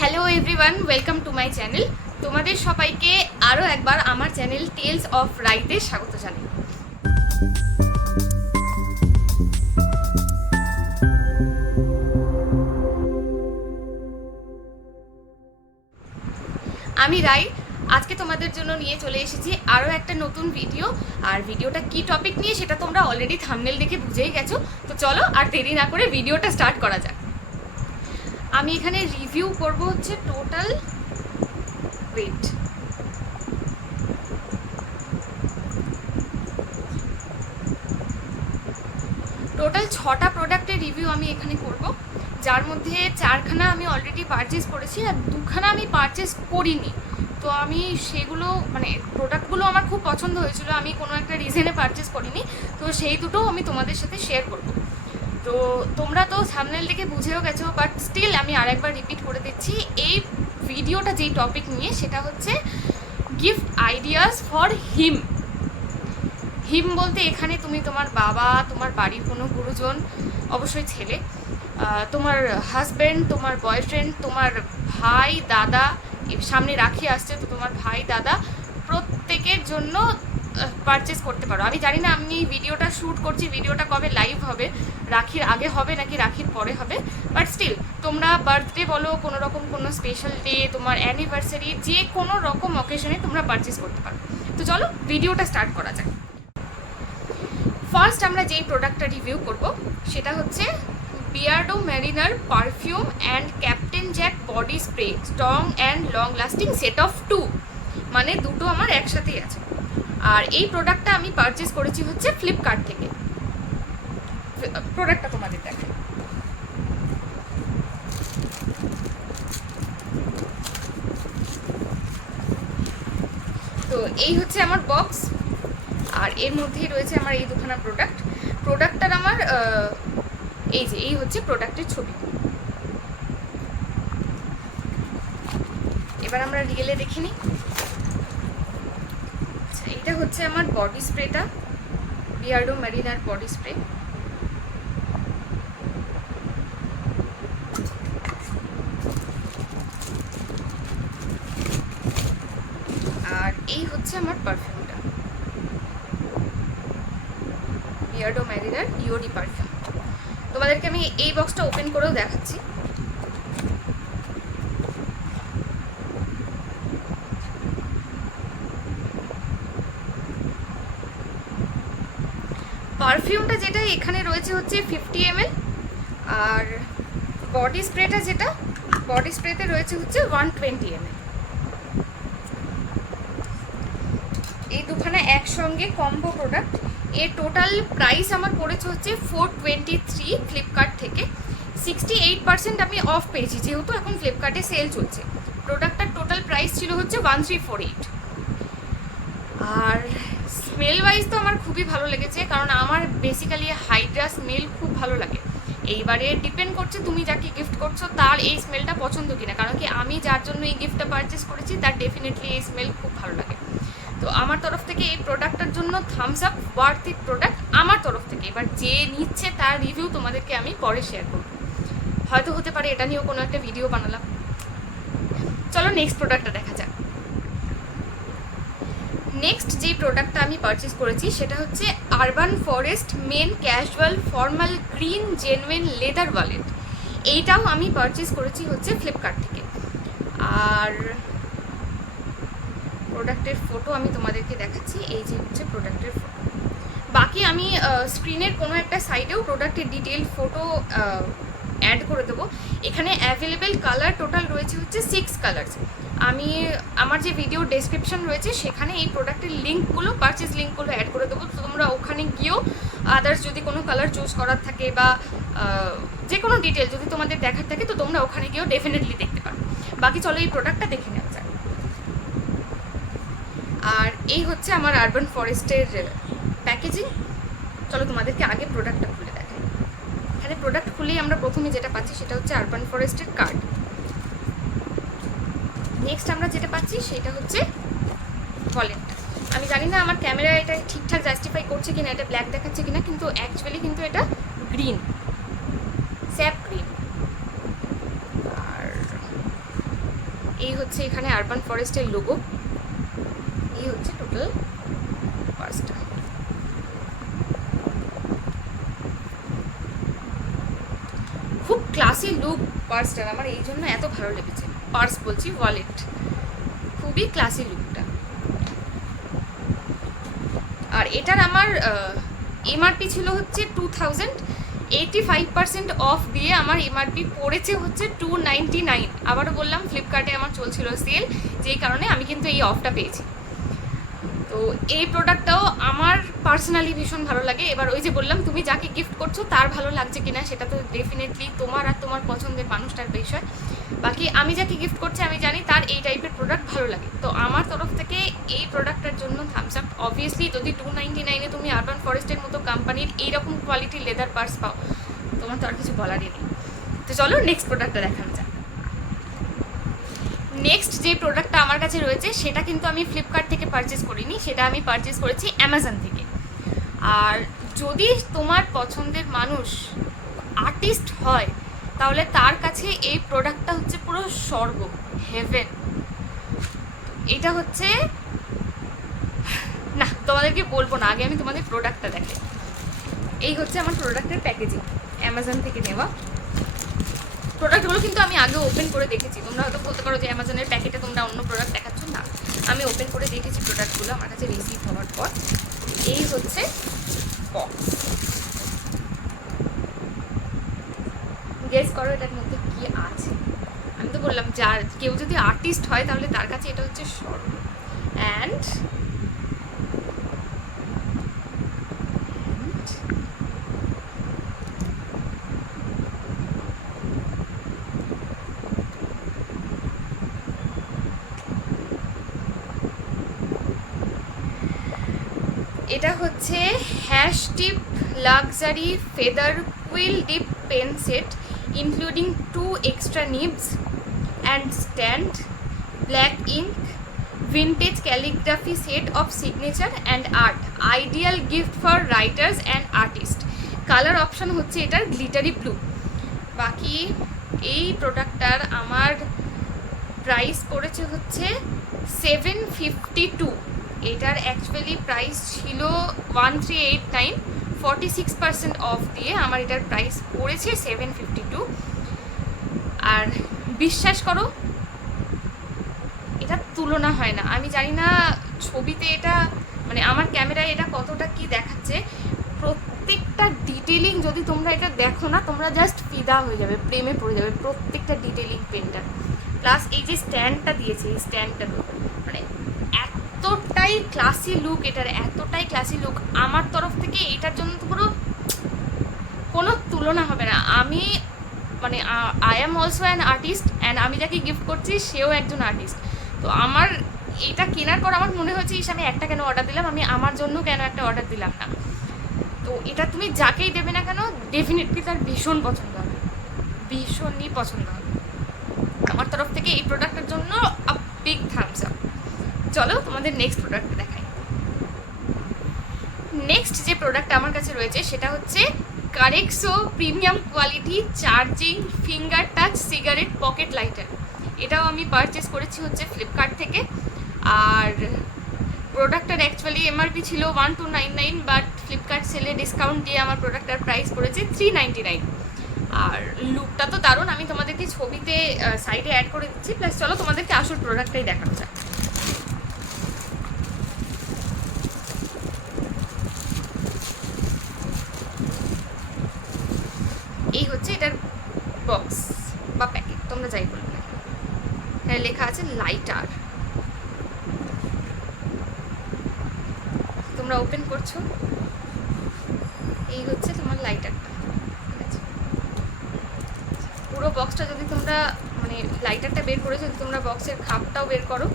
Hello everyone, welcome to my channel. তোমাদের সবাইকে আরও একবার আমার চ্যানেল টেলস অফ রাইতে স্বাগত জানাই। আমি রাই। আজকে তোমাদের জন্য নিয়ে চলে এসেছি আরও একটা নতুন ভিডিও। আর ভিডিওটা কি টপিক নিয়ে সেটা তোমরা অলরেডি থাম্বনেল দেখে বুঝেই গেছো। তো চলো আর দেরি না করে ভিডিওটা স্টার্ট করা যাক। আমি এখানে রিভিউ করব হচ্ছে টোটাল ওয়েট। টোটাল 6টা প্রোডাক্টের রিভিউ আমি এখানে করব, যার মধ্যে 4খানা আমি অলরেডি পারচেস করেছি আর 2খানা আমি পারচেস করিনি। তো আমি সেগুলো প্রোডাক্টগুলো আমার খুব পছন্দ হয়েছিল, আমি কোনো একটা রিজনে পারচেস করিনি। তো সেই দুটোও আমি তোমাদের সাথে শেয়ার করব। তো তোমরা তো থাম্বনেল দেখে বুঝেও গেছো, বাট স্টিল আমি আরেকবার রিপিট করে দিচ্ছি। এই ভিডিওটা যেই টপিক নিয়ে সেটা হচ্ছে গিফট আইডিয়াস ফর হিম। হিম বলতে এখানে তুমি তোমার বাবা, তোমার বাড়ির কোনো গুরুজন, অবশ্যই ছেলে, তোমার হাজব্যান্ড, তোমার বয়ফ্রেন্ড, তোমার ভাই, দাদা, সামনে রাখি আসছে তো তোমার ভাই, দাদা প্রত্যেকের জন্য পারচেস করতে পারো। আমি জানি না আমি ভিডিওটা শ্যুট করছি, ভিডিওটা কবে লাইভ হবে, রাখির আগে হবে নাকি রাখির পরে হবে, বাট স্টিল তোমরা বার্থডে বলো, কোনো রকম কোনো স্পেশাল ডে, তোমার অ্যানিভার্সারি, যে কোনো রকম অকেশনে তোমরা পারচেস করতে পারো। তো চলো ভিডিওটা স্টার্ট করা যাক। ফার্স্ট আমরা যেই প্রোডাক্টটা রিভিউ করব সেটা হচ্ছে Beardo mariner perfume and captain Jack body spray strong and long lasting set of 2, মানে দুটো আমার একসাথেই আছে। আর এই প্রোডাক্টটা আমি পারচেস করেছি হচ্ছে ফ্লিপকার্ট থেকে। প্রোডাক্টটা তোমাদের দেখাই। তো এই হচ্ছে আমার বক্স, আর এর মধ্যেই রয়েছে আমার এই দুখানা প্রোডাক্টটার আমার এই হচ্ছে প্রোডাক্টের ছবি। এবার আমরা রিয়েলে দেখে নিই। আচ্ছা, এটা হচ্ছে আমার বডি স্প্রেটা, বিয়ার্ডো মেরিনার বডি স্প্রে। আর এই হচ্ছে আমার পারফিউমটা, বিয়ার্ডো মেরিনার ইওরি পারফিউম। তোমাদেরকে আমি এই বক্সটা ওপেন করেও দেখাচ্ছি। পারফিউমটা যেটা এখানে রয়েছে হচ্ছে 50 ml, আর বডি স্প্রেটা যেটা বডি স্প্রেতে রয়েছে হচ্ছে 120 ml। এই দুখানা একসঙ্গে কম্বো প্রোডাক্ট। এর টোটাল প্রাইস আমার পড়েছে হচ্ছে 423 ফ্লিপকার্ট থেকে। 68% আমি অফ পেয়েছি, যেহেতু এখন ফ্লিপকার্টে সেল চলছে। প্রোডাক্টটার টোটাল প্রাইস ছিল হচ্ছে 1348। আর স্মেল ওয়াইজ তো আমার খুবই ভালো লেগেছে, কারণ আমার বেসিক্যালি হাইড্রা স্মেল খুব ভালো লাগে। এইবারে ডিপেন্ড করছে তুমি যাকে গিফট করছো তার এই স্মেলটা পছন্দ কিনা, কারণ কি আমি যার জন্য এই গিফটটা পারচেস করেছি তার ডেফিনেটলি এই স্মেল খুব ভালো লাগে। তো আমার তরফ থেকে এই প্রোডাক্টটার জন্য thumbs up, worth it product আমার তরফ থেকে। এবার যে নিচ্ছে তার রিভিউ তোমাদেরকে আমি পরে শেয়ার করব, হয়তো হতে পারে এটা নিয়েও কোনো একটা ভিডিও বানালাম। চলো নেক্সট প্রোডাক্টটা দেখা যাক। নেক্সট যে প্রোডাক্টটা আমি পারচেস করেছি সেটা হচ্ছে Urban Forest men casual formal green genuine leather wallet. এইটাও আমি পারচেস করেছি হচ্ছে ফ্লিপকার্ট থেকে। আর প্রোডাক্টের ফটো আমি তোমাদেরকে দেখাচ্ছি, এই যে হচ্ছে প্রোডাক্টের ফটো। বাকি আমি স্ক্রিনের কোনো একটা সাইডেও প্রোডাক্টের ডিটেল ফটো অ্যাড করে দেবো। এখানে অ্যাভেলেবেল কালার টোটাল রয়েছে হচ্ছে 6 কালার্স। আমি আমার যে ভিডিও ডেসক্রিপশন রয়েছে সেখানে এই প্রোডাক্টের লিঙ্কগুলো, পারচেস লিঙ্কগুলো অ্যাড করে দেবো। তো তোমরা ওখানে গিয়েও আদার্স যদি কোনো কালার চুজ করার থাকে বা যে কোনো ডিটেল যদি তোমাদের দেখার থাকে তো তোমরা ওখানে গিয়েও ডেফিনেটলি দেখতে পারো। বাকি চলো এই প্রোডাক্টটা দেখে নেওয়া যায়। আর এই হচ্ছে আমার আরবান ফরেস্টের প্যাকেজিং। চলো তোমাদেরকে আগে প্রোডাক্টটা খুলে দেখাই। এখানে প্রোডাক্ট খুলেই আমরা প্রথমে যেটা পাচ্ছি সেটা হচ্ছে আরবান ফরেস্টের কার্ড। নেক্সট আমরা যেটা পাচ্ছি সেটা হচ্ছে ওয়ালেটটা। আমি জানি না আমার ক্যামেরা এটা ঠিকঠাক জাস্টিফাই করছে কিনা, এটা ব্ল্যাক দেখাচ্ছে কিনা, কিন্তু অ্যাকচুয়ালি কিন্তু এটা গ্রিন, স্যাপ গ্রিন। আর এই হচ্ছে এখানে আরবান ফরেস্টের লোগো। এই হচ্ছে টোটাল পার্সটা। খুব ক্লাসি লুক পার্সটার, আমার এই জন্য এত ভালো লেগেছে। পার্স বলছি, ওয়ালেট, খুবই ক্লাসি লুকটা। আর এটার আমার এমআরপি ছিল হচ্ছে 2000, 85% অফ দিয়ে আমার এমআরপি পড়েছে হচ্ছে 299। আবারও বললাম ফ্লিপকার্টে আমার চলছিল সেল, যেই কারণে আমি কিন্তু এই অফটা পেয়েছি। তো এই প্রোডাক্টটাও আমার পার্সোনালি ভীষণ ভালো লাগে। এবার ওই যে বললাম, তুমি যাকে গিফট করছো তার ভালো লাগছে কিনা সেটা তো ডেফিনেটলি তোমার আর তোমার পছন্দের মানুষটার বিষয়। বাকি আমি যাকে গিফট করছি আমি জানি তার এই টাইপের প্রোডাক্ট ভালো লাগে, তো আমার তরফ থেকে এই প্রোডাক্টটার জন্য থামস আপ। অবভিয়াসলি যদি 299-এ তুমি আরবান ফরেস্টের মতো কোম্পানির এইরকম কোয়ালিটির লেদার পার্স পাও, তোমার তো আর কিছু বলারই নেই। তো চলো নেক্সট প্রোডাক্টটা দেখানো যাক। নেক্সট যে প্রোডাক্টটা আমার কাছে রয়েছে সেটা কিন্তু আমি ফ্লিপকার্ট থেকে পারচেস করিনি, সেটা আমি পারচেস করেছি অ্যামাজন থেকে। আর যদি তোমার পছন্দের মানুষ আর্টিস্ট হয় তাহলে তার কাছে এই প্রোডাক্টটা হচ্ছে পুরো স্বর্গ, হেভেন। এটা হচ্ছে, না তোমাদেরকে বলবো না, আগে আমি তোমাদের প্রোডাক্টটা দেখাই। এই হচ্ছে আমার প্রোডাক্টের প্যাকেজিং, অ্যামাজন থেকে নেওয়া। প্রোডাক্টগুলো কিন্তু আমি আগে ওপেন করে দেখেছি। তোমরা হয়তো বলতে পারো যে অ্যামাজনের প্যাকেটে তোমরা অন্য প্রোডাক্ট দেখাচ্ছ, না, আমি ওপেন করে দেখেছি প্রোডাক্টগুলো আমার কাছে রিসিভ হওয়ার পর। এই হচ্ছে বক্স, গেস করো এটার মধ্যে কি আছে। আমি তো বললাম যার কেউ যদি আর্টিস্ট হয় তাহলে তার কাছে এটা হচ্ছে স্বর্গ। অ্যান্ড এটা হচ্ছে hash tip luxury feather quill dip pen set including 2 extra nibs and stand, black ink, vintage calligraphy set of signature and art, ideal gift for writers and artists. Colour option হচ্ছে এটার glittery blue. বাকি এই প্রোডাক্টটার আমার price পড়েছে হচ্ছে 752। এটার actually price ছিল 1389, 46% of দিয়ে আমার এটার প্রাইস পড়েছে 752। আর বিশ্বাস করো এটা তুলনা হয় না। আমি জানি না ছবিতে এটা মানে আমার ক্যামেরায় এটা কতটা কি দেখাচ্ছে, প্রত্যেকটা ডিটেলিং যদি তোমরা এটা দেখো না তোমরা জাস্ট ফিদা হয়ে যাবে, প্রেমে পড়ে যাবে প্রত্যেকটা ডিটেলিং পেনটা। প্লাস এই যে স্ট্যান্ডটা দিয়েছে, এই স্ট্যান্ডটারও মানে এতটাই ক্লাসি লুক, এটার এতটাই ক্লাসি লুক। আমার তরফ থেকে এটার জন্য তো পুরো কোনো তুলনা হবে না। আমি মানে I am also an artist and আমি যাকে গিফট করছি সেও একজন আর্টিস্ট। তো আমার এটা কেনার পর আমার মনে হয়েছে আমি একটা কেন অর্ডার দিলাম, আমি আমার জন্য কেন একটা অর্ডার দিলাম না। তো এটা তুমি যাকেই দেবে না কেন ডেফিনেটলি তার ভীষণ পছন্দ হবে, ভীষণই পছন্দ হবে। আমার তরফ থেকে এই প্রোডাক্টের জন্য বিগ থামস আপ। চলো তোমাদের নেক্সট প্রোডাক্টটা দেখাই। নেক্সট যে প্রোডাক্টটা আমার কাছে রয়েছে সেটা হচ্ছে কারেক্সো premium quality charging finger touch cigarette pocket lighter. এটাও আমি পারচেস করেছি হচ্ছে ফ্লিপকার্ট থেকে। আর প্রোডাক্টটার অ্যাকচুয়ালি এমআরপি ছিল 1299, বাট ফ্লিপকার্ট সেলে ডিসকাউন্ট দিয়ে আমার প্রোডাক্টটার প্রাইস পড়েছে 399। আর লুকটা তো দারুণ, আমি তোমাদেরকে ছবিতে সাইডে অ্যাড করে দিচ্ছি। প্লাস চলো তোমাদেরকে আসল প্রোডাক্টটাই দেখানো যাক। এই হচ্ছে এটার বক্স বা প্যাকেট, তোমরা যাই বলবে না, এখানে লেখা আছে লাইটার। তোমরা ওপেন করছো, এই হচ্ছে তোমার লাইটারটা, ঠিক আছে। পুরো বক্সটা যদি তোমরা মানে লাইটারটা বের করে যদি তোমরা বক্সের খাপটাও বের করো,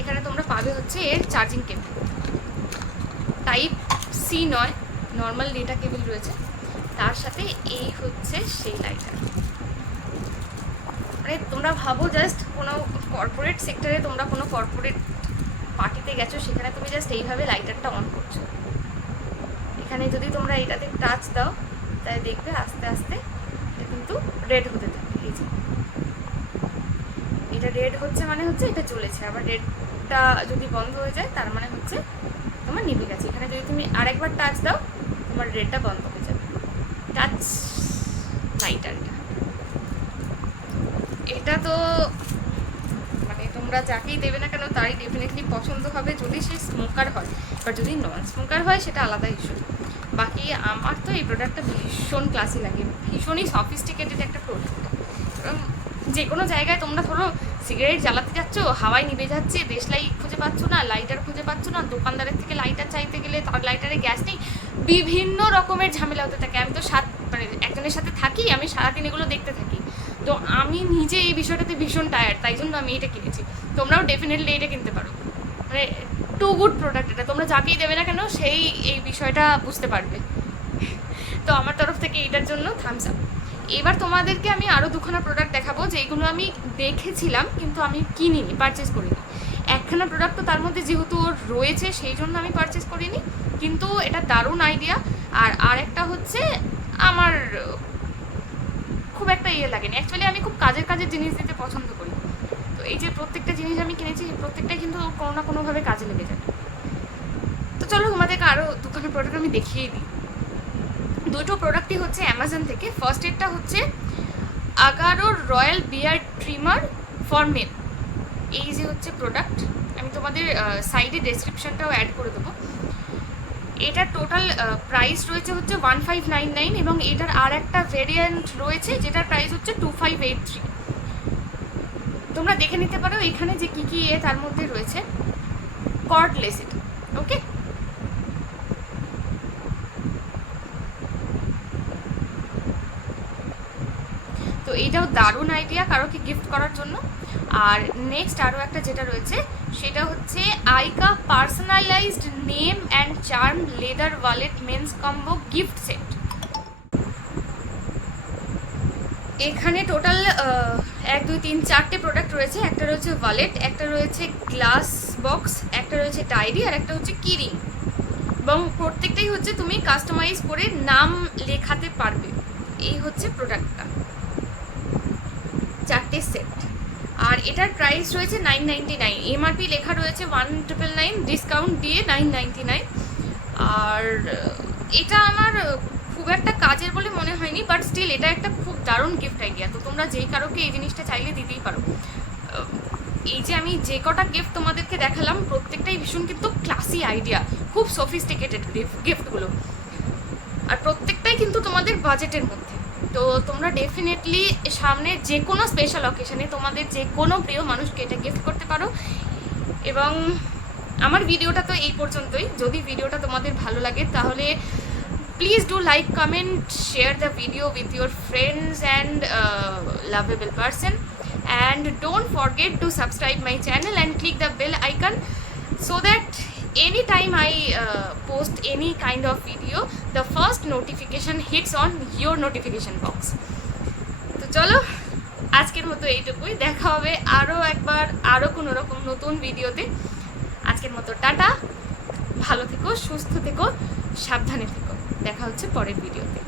এখানে তোমরা পাবে হচ্ছে এর চার্জিং কেবল। টাইপ সি নয়, নর্মাল ডেটা কেবল রয়েছে। তার সাথে এই হচ্ছে সেই লাইটার। মানে তোমরা ভাবো জাস্ট কোনো কর্পোরেট সেক্টরে তোমরা কোনো কর্পোরেট পার্টিতে গেছো, সেখানে তুমি জাস্ট এইভাবে লাইটারটা অন করছো। এখানে যদি তোমরা এটাতে টাচ দাও তাই দেখবে আস্তে আস্তে কিন্তু রেড হতে থাকে। এই যে এটা রেড হচ্ছে মানে হচ্ছে এটা চলেছে, আবার রেডটা যদি বন্ধ হয়ে যায় তার মানে হচ্ছে তোমার নিভে গেছে। এখানে যদি তুমি আরেকবার টাচ দাও তোমার রেডটা বন্ধ হয়ে যাবে। টাচ লাইটারটা, এটা তো মানে তোমরা যাকেই দেবে না কেন তারই ডেফিনেটলি পছন্দ হবে যদি সে স্মোকার হয়। এবার যদি নন স্মোকার হয় সেটা আলাদা ইস্যু। বাকি আমার তো এই প্রোডাক্টটা ভীষণ ক্লাসি লাগে, ভীষণই সফিস্টিকেটেড একটা প্রোডাক্ট। যে কোনো জায়গায় তোমরা ধরো সিগারেট জ্বালাতে যাচ্ছ, হাওয়ায় নিভে যাচ্ছে, দেশলাই খুঁজে পাচ্ছ না, লাইটার খুঁজে পাচ্ছ না, দোকানদারের থেকে লাইটার চাইতে গেলে তার লাইটারে গ্যাস নেই, বিভিন্ন রকমের ঝামেলা হতে থাকে। আমি তো মানে একজনের সাথে থাকি, আমি সারাদিন এগুলো দেখতে থাকি, তো আমি নিজে এই বিষয়টাতে ভীষণ টায়ার্ড, তাই জন্য আমি এটা কিনেছি। তোমরাও ডেফিনেটলি এটা কিনতে পারো, মানে টু গুড প্রোডাক্ট এটা। তোমরা যাকেই দেবে না কেন সেই এই বিষয়টা বুঝতে পারবে। তো আমার তরফ থেকে এটার জন্য থামস আপ। এবার তোমাদেরকে আমি আরও দুখানা প্রোডাক্ট দেখাবো যেগুলো আমি দেখেছিলাম কিন্তু আমি কিনিনি, পারচেস করিনি। একখানা প্রোডাক্ট তো তার মধ্যে যেহেতু ওর রয়েছে সেই জন্য আমি পারচেস করিনি, কিন্তু এটা দারুণ আইডিয়া। আর আরেকটা হচ্ছে আমার খুব একটা ইয়ে লাগেনি। অ্যাকচুয়ালি আমি খুব কাজের জিনিস দিতে পছন্দ করি, তো এই যে প্রত্যেকটা জিনিস আমি কিনেছি প্রত্যেকটাই কিন্তু কোনো না কোনোভাবে কাজে লেগে যাবে। তো চলো তোমাদেরকে আরও দুখানা প্রোডাক্ট আমি দেখিয়ে দিই। দুটো প্রোডাক্টই হচ্ছে অ্যামাজন থেকে। ফার্স্ট এডটা হচ্ছে আগারোর royal beard trimmer for men. এই যে হচ্ছে প্রোডাক্ট, আমি তোমাদের সাইডে ডেসক্রিপশনটাও অ্যাড করে দেবো। এটা টোটাল প্রাইস রয়েছে হচ্ছে 1599 এবং এটার আর একটা ভেরিয়েন্ট রয়েছে যেটার প্রাইস হচ্ছে 2583। তোমরা দেখে নিতে পারো এখানে যে কী কী তার মধ্যে রয়েছে। কর্ডলেস এটা, ওকে। তো এইটাও দারুণ আইডিয়া কারোকে গিফট করার জন্য। আর নেক্সট আরও একটা যেটা রয়েছে সেটা হচ্ছে আইকা personalised name and charm leather wallet men's combo gift set. এখানে টোটাল 1 2 3 4টে প্রোডাক্ট রয়েছে। একটা রয়েছে ওয়ালেট, একটা রয়েছে গ্লাস বক্স, একটা রয়েছে ডায়েরি, আর একটা হচ্ছে কিরিং। এবং প্রত্যেকটাই হচ্ছে তুমি কাস্টমাইজ করে নাম লেখাতে পারবে। এই হচ্ছে প্রোডাক্টটা, 4টে সেট। আর এটার প্রাইস রয়েছে 999, এমআরপি লেখা রয়েছে 1999, ডিসকাউন্ট দিয়ে 999। আর এটা আমার খুব একটা কাজের বলে মনে হয়নি, বাট স্টিল এটা একটা খুব দারুণ গিফট আইডিয়া। তো তোমরা যেই কারোকে এই জিনিসটা চাইলে দিতেই পারো। এই যে আমি যে কটা গিফট তোমাদেরকে দেখালাম প্রত্যেকটাই ভীষণ কিন্তু ক্লাসি আইডিয়া, খুব সফিস্টিকেটেড গিফটগুলো, আর প্রত্যেকটাই কিন্তু তোমাদের বাজেটের মধ্যে। তো তোমরা ডেফিনেটলি সামনে যে কোনো স্পেশাল অকেশনে তোমাদের যে কোনো প্রিয় মানুষকে এটা গিফট করতে পারো। এবং আমার ভিডিওটা তো এই পর্যন্তই। যদি ভিডিওটা তোমাদের ভালো লাগে তাহলে please do like, comment, share the video with your friends and lovable person, and don't forget to subscribe my channel and click the bell icon so that anytime I post any kind of video the first notification hits on your notification box. তো চলো আজকের মতো এইটুকুই, দেখা হবে আরও একবার আরও কোনো রকম নতুন ভিডিওতে। আজকের মতো টাটা, ভালো থেকো, সুস্থ থেকো, সাবধানে থেকো, দেখা হচ্ছে পরের ভিডিওতে।